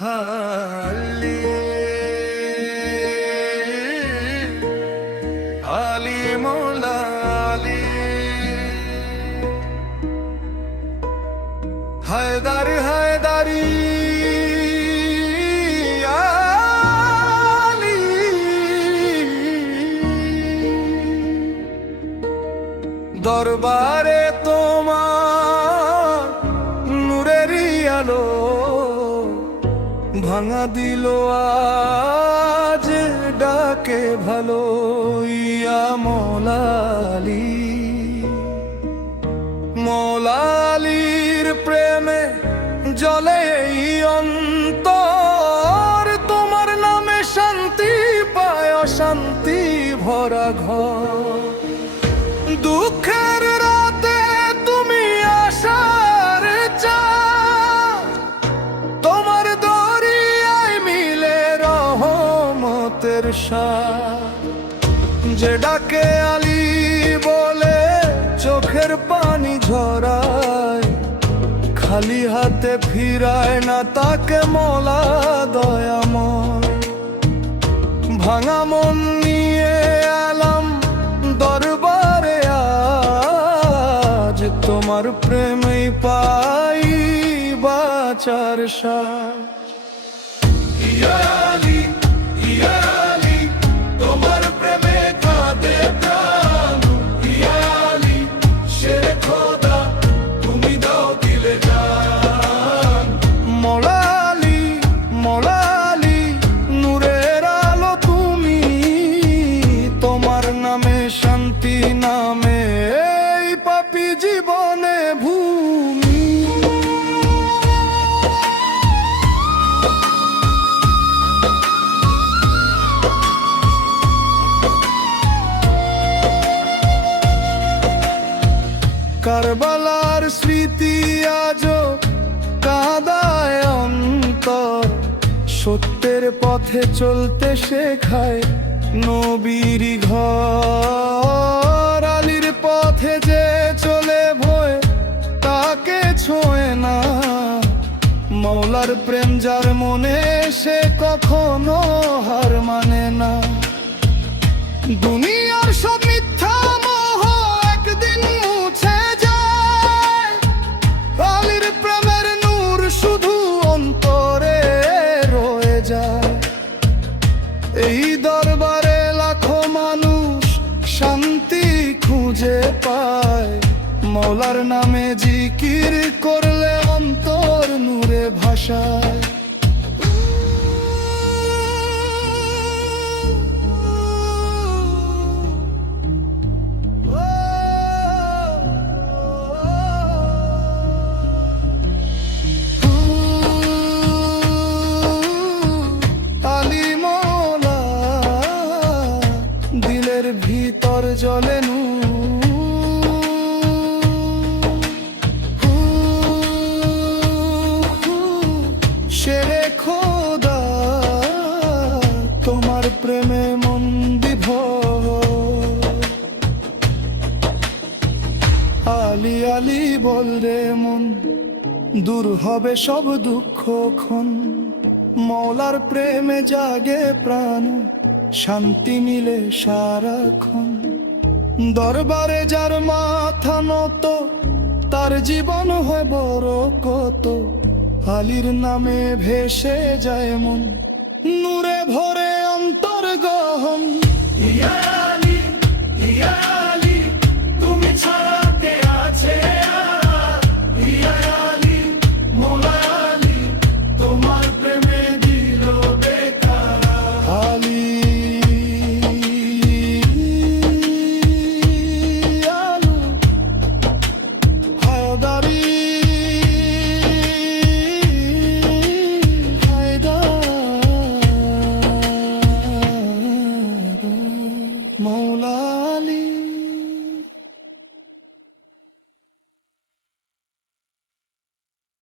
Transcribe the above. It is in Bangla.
আলি আলি মৌলা আলি হায়দারি হায়দারি আলি দরবারে তোমার নূরেরই আলো ভাঙা দিল আজ ডাকে ভালো ইয়া মৌলালি মৌলালির প্রেমে জলে এই অন্তর তোমার নামে শান্তি পায় শান্তি ভরা ঘর দুঃখের রাতে তুমি আশার চাঁদ তোমার দরিয়ায় মিলে রহমতের সাথ যে ডাকে আলী বলে চোখের পানি ঝরায় খালি হাতে ফিরায় না তাকে মৌলা দয়াময় ভাঙা মন নিয়ে এলাম দরবারে আজ তোমার প্রেমেই পাই বাঁচার সাথ ইয়া আলী ইয়া আলী তোমার প্রেমে কাঁদে প্রাণ ইয়া আলী শেরে খোদা তুমি দাও দিলে জান মৌলা আলী মৌলা আলী নূরের আলো তুমি তোমার নামে শান্তি নামে এই পাপী জীবনে ভূমি কারবালার স্মৃতি আজও কাঁদায় অন্তর সত্যের পথে চলতে শেখায় নবীর ঘর আলীর পথে যে চলে ভয় তাকে ছোঁয় না মৌলার প্রেম যার মনে সে কখনো হার মানে না দুনিয়ার সব মিথ্যা মোহ একদিন মুছে যায় আলীর প্রেমের নূর শুধু অন্তরে রয়ে যায় এই দরবারে লাখো মানুষ শান্তি খুঁজে পায় মৌলার নামে জিকির করলে অন্তর নূরে ভাষায় দিলের ভিতর জ্বলে শেরে খোদা তোমার প্রেমে মন বিভোর আলী আলী বল রে মন দূর হবে সব দুঃখক্ষণ মৌলার প্রেমে জাগে প্রাণ শান্তি মিলে সারাক্ষণ দরবারে যার মাথা নত তার জীবন হয় বড় কত আলীর নামে ভেসে যায় মন নূরে ভরে অন্তর গহন ইয়া আলী তুমি ছাড়া